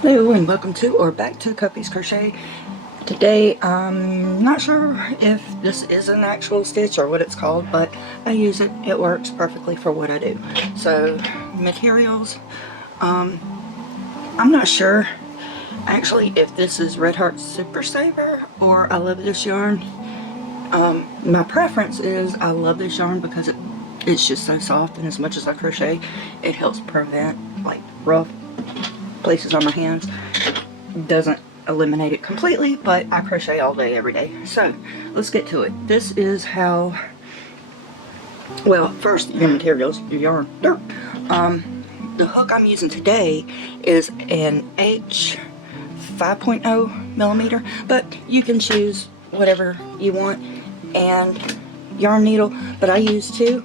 Hello and welcome to or back to Cuppy's Crochet. Today I'm not sure if this is an actual stitch or what it's called, but I use it. It works perfectly for what I do. So materials, I'm not sure actually if this is Red Heart Super Saver or I Love This Yarn. My preference is I love this yarn because it's just so soft, and as much as I crochet, it helps prevent like rough places on my hands. Doesn't eliminate it completely, but I crochet all day every day. So let's get to it. This is how, well, first your materials, your yarn. The hook I'm using today is an H 5.0 millimeter, but you can choose whatever you want, and yarn needle, but I use two,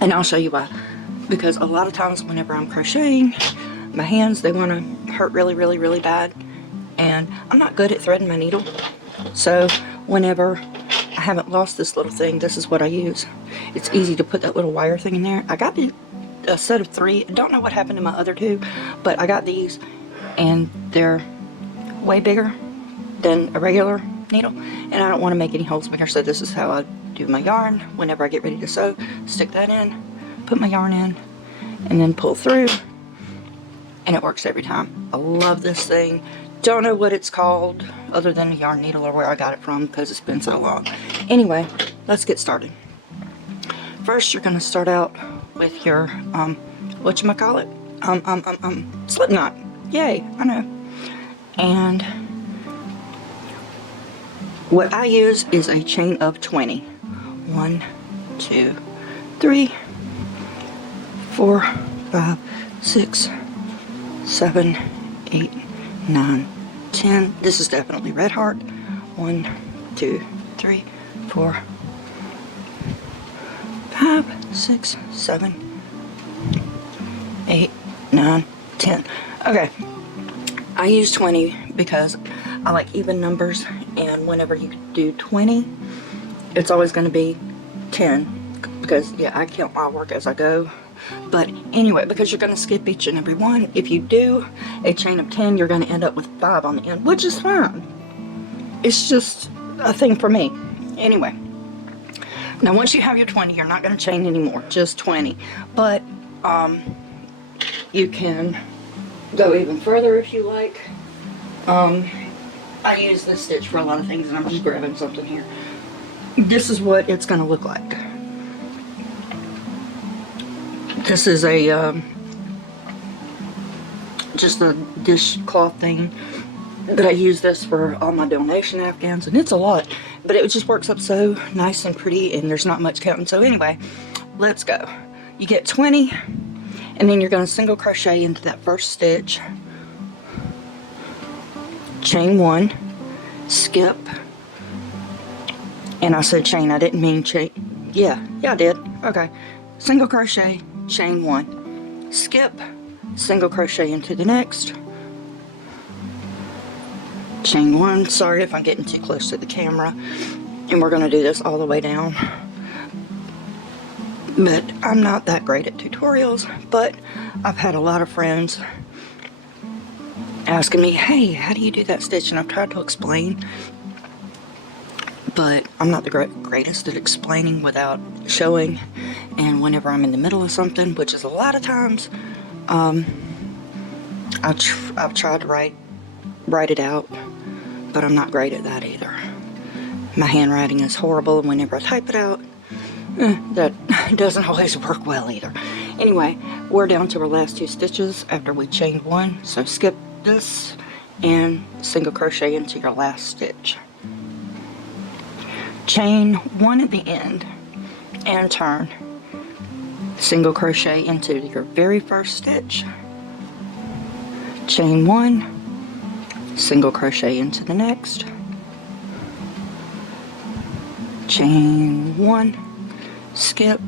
and I'll show you why. Because a lot of times whenever I'm crocheting, my hands, they want to hurt really bad, and I'm not good at threading my needle. So whenever I haven't lost this little thing, this is what I use. It's easy to put that little wire thing in there. I got a set of 3. I don't know what happened to my other 2, but I got these, and they're way bigger than a regular needle, and I don't want to make any holes bigger, so this is how I do my yarn. Whenever I get ready to sew, stick that in, put my yarn in, and then pull through, and it works every time. I love this thing. Don't know what it's called other than a yarn needle or where I got it from because it's been so long. Anyway, let's get started. First, you're going to start out with your whatchamacallit, slip knot. Yay, I know. And what I use is a chain of 20. 1, 2, 3, 4, 5, 6, 7, 8, 9, 10. This is definitely Red Heart. 1, 2, 3, 4, 5, 6, 7, 8, 9, 10. Okay. I use 20 because I like even numbers, and whenever you do 20, it's always going to be 10 because, yeah, I count my work as I go. But anyway, because you're going to skip each and every one, if you do a chain of 10, you're going to end up with 5 on the end, which is fine. It's just a thing for me. Anyway, now once you have your 20, you're not going to chain anymore, just 20. But you can go even further if you like. I use this stitch for a lot of things, and I'm just grabbing something here. This is what it's going to look like. This is a just a dishcloth thing, but I use this for all my donation afghans, and it's a lot, but it just works up so nice and pretty, and there's not much counting. So anyway, let's go. You get 20, and then you're going to single crochet into that first stitch, chain 1, skip, and I said chain, I didn't mean chain. Yeah, I did. Okay, single crochet, chain 1, skip, single crochet into the next, chain 1. Sorry if I'm getting too close to the camera, and we're going to do this all the way down. But I'm not that great at tutorials, but I've had a lot of friends asking me, hey, how do you do that stitch? And I've tried to explain, but I'm not the greatest at explaining without showing. And whenever I'm in the middle of something, which is a lot of times, I've tried to write it out, but I'm not great at that either. My handwriting is horrible, and whenever I type it out, that doesn't always work well either. Anyway, we're down to our last 2 stitches after we chained 1, so skip this and single crochet into your last stitch. Chain 1 at the end and turn. Single crochet into your very first stitch. Chain 1, single crochet into the next. Chain 1, skip,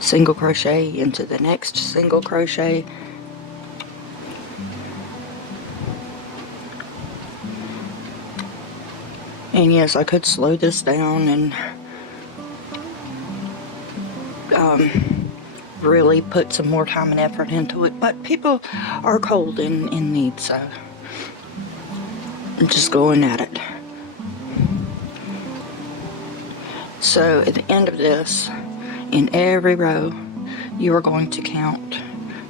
single crochet into the next single crochet, and yes, I could slow this down and really put some more time and effort into it, but people are cold in need, so I'm just going at it. So at the end of this, in every row, you are going to count,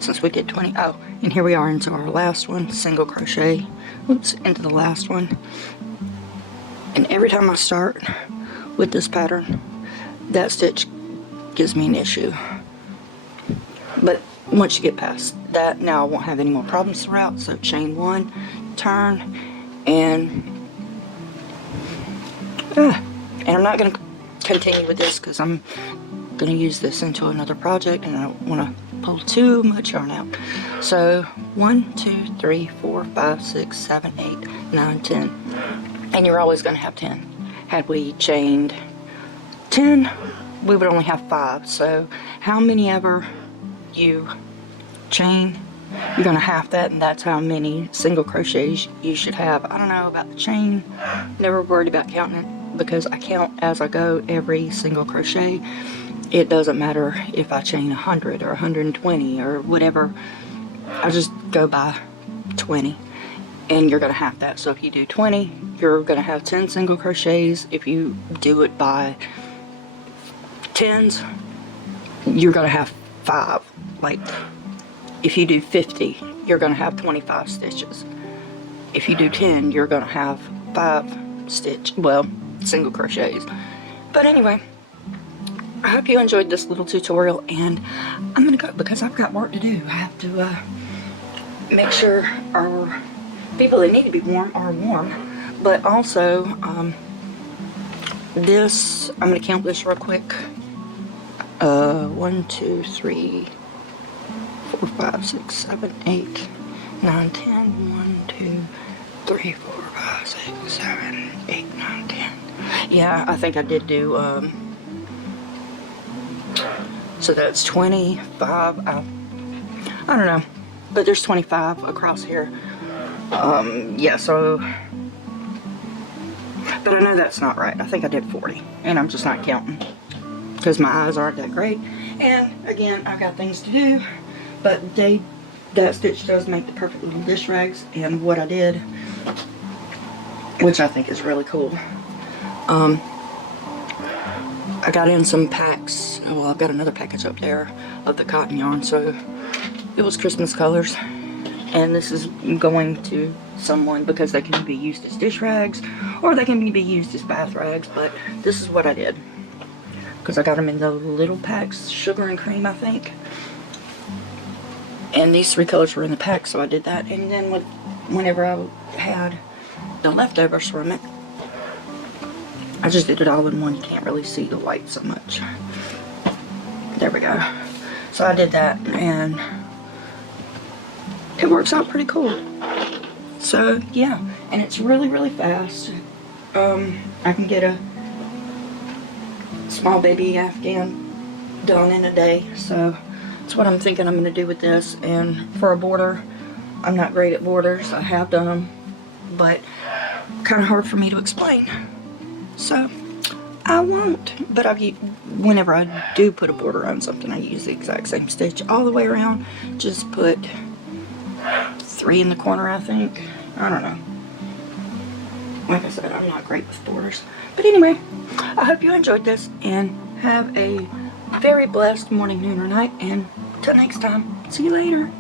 since we did 20, oh, and here we are into our last one, single crochet, oops, into the last one. And every time I start with this pattern, that stitch gives me an issue. But once you get past that, now I won't have any more problems throughout. So chain 1, turn, and I'm not going to continue with this because I'm going to use this into another project and I don't want to pull too much yarn out. So 1, 2, 3, 4, 5, 6, 7, 8, 9, 10. And you're always going to have 10. Had we chained 10, we would only have 5. So how many ever you chain, you're going to half that, and that's how many single crochets you should have. I don't know about the chain, never worried about counting it because I count as I go every single crochet. It doesn't matter if I chain 100 or 120 or whatever, I just go by 20, and you're going to half that. So if you do 20, you're going to have 10 single crochets. If you do it by tens, you're going to have 5. Like, if you do 50, you're going to have 25 stitches. If you do 10, you're going to have 5 single crochets. But anyway, I hope you enjoyed this little tutorial, and I'm going to go because I've got work to do. I have to make sure our people that need to be warm are warm, but also this, I'm going to count this real quick. 1, 2, 3, 4, 5, 6, 7, 8, 9, 10. 1, 2, 3, 4, 5, 6, 7, 8, 9, 10. Yeah, I think I did do, so that's 25. I don't know, but there's 25 across here. Yeah, so, but I know that's not right. I think I did 40, and I'm just not counting because my eyes aren't that great. And again, I've got things to do, but that stitch does make the perfect little dish rags. And what I did, which I think is really cool, I got in some packs. Well, I've got another package up there of the cotton yarn, so it was Christmas colors. And this is going to someone because they can be used as dish rags or they can be used as bath rags, but this is what I did. Because I got them in the little packs, sugar and cream, I think. And these 3 colors were in the pack, so I did that. And then whenever I had the leftovers from it, I just did it all in one. You can't really see the white so much. There we go. So I did that, and it works out pretty cool. So yeah, and it's really, really fast. I can get a small baby Afghan done in a day, so that's what I'm thinking I'm going to do with this. And for a border, I'm not great at borders. I have done them, but kind of hard for me to explain, so I won't. But whenever I do put a border on something, I use the exact same stitch all the way around. Just put 3 in the corner, I think. I don't know. Like I said, I'm not great with borders. But anyway, I hope you enjoyed this, and have a very blessed morning, noon, or night. And until next time, see you later.